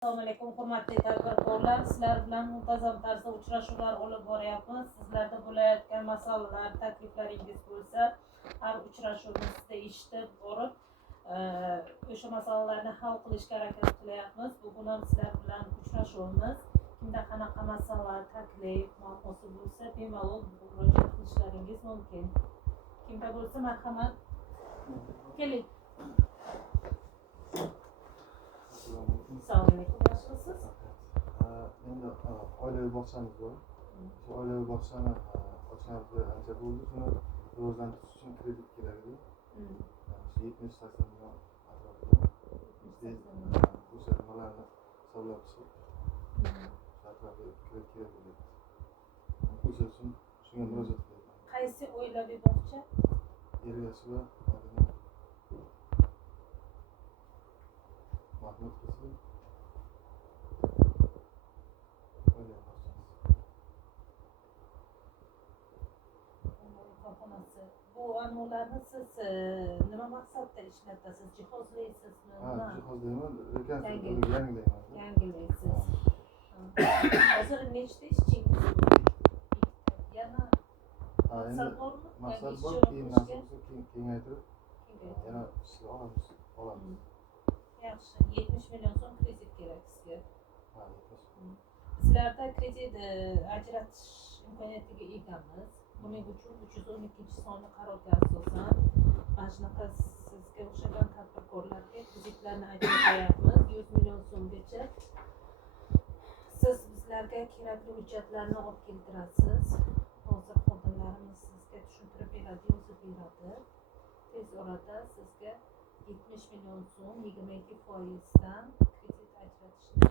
Assalomu alaykum, hurmatli tadbirkorlar. Sizlar bilan muntazam tarzda uchrashuvlar olib boryapmiz. Sizlarda bo'layotgan masalalar, takliflaringiz bo'lsa, har uchrashuvimizda eshitib borib, o'sha masalalarni hal qilishga harakat qilyapmiz. Bugun ham sizlar bilan uchrashuvimiz. Kimda qanaqa masala, taklif, muammosi bo'lsa, bemalol murojaat qilishlaringiz mumkin. Kimda bo'lsa, marhamat, keling. Assalomu alaykum, yaxshimisiz? Endi oilaviy bog'chamiz bor. Shu oilaviy bog'chani ochganimizga ancha bo'ldi. Shuni rivojlantirish uchun kredit kerak edi. Shu 70-80 million atrofida. O'sha nimalarni hisoblab chiqib, atrofida kredit kerak edi. O'sha uchun shunga murojaat qilyapman. Qaysi oilaviy bog'cha? Ergashiv va Mahmud qizim. Bu an'analarni siz nima maqsadda ishlatasiz? Jihozlaysizmi? Jihozlayman, lekin yangilayman. Yangilaysiz. Hozir nechta ishchingiz bor? Yana maqsad bormi? Maqsad bor, keyin kengaytirib yana ishga olamiz. Yaxshi, 70 million so'm kredit kerak sizga. Sizlarda kredit ajratish imkoniyatiga egamiz. Buning uchun 312-sonli qarorga asosan mana shunaqa sizga o'xshagan tadbirkorlarga kreditlarni ajratyapmiz 100 million so'mgacha. Siz bizlarga kerakli hujjatlarni olib keltirasiz. Hozir xodimlarimiz sizga tushuntirib beradi, yozib beradi. Tez orada sizga 70 million so'm 22% dan kredit ajratishni